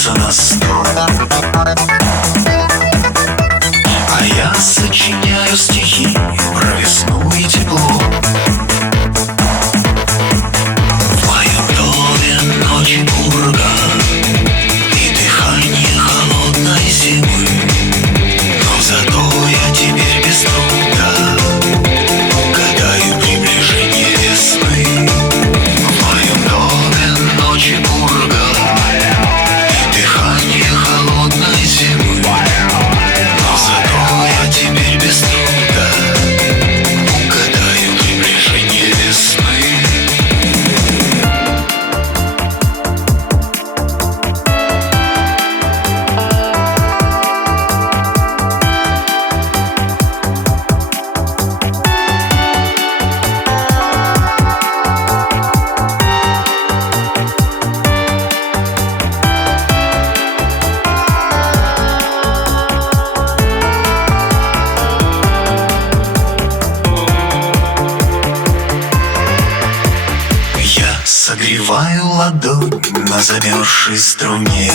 ложатся на стол, а я сочиняю стихи про весну и тепло. В моем доме ночи пурга и дыхание холодной зимы, но зато я теперь без труда гадаю приближение весны. В моем доме ночи пурга и дыхание холодной зимы, но зато я теперь без труда гадаю приближение весны. Согреваю ладонь на замерзшей струне,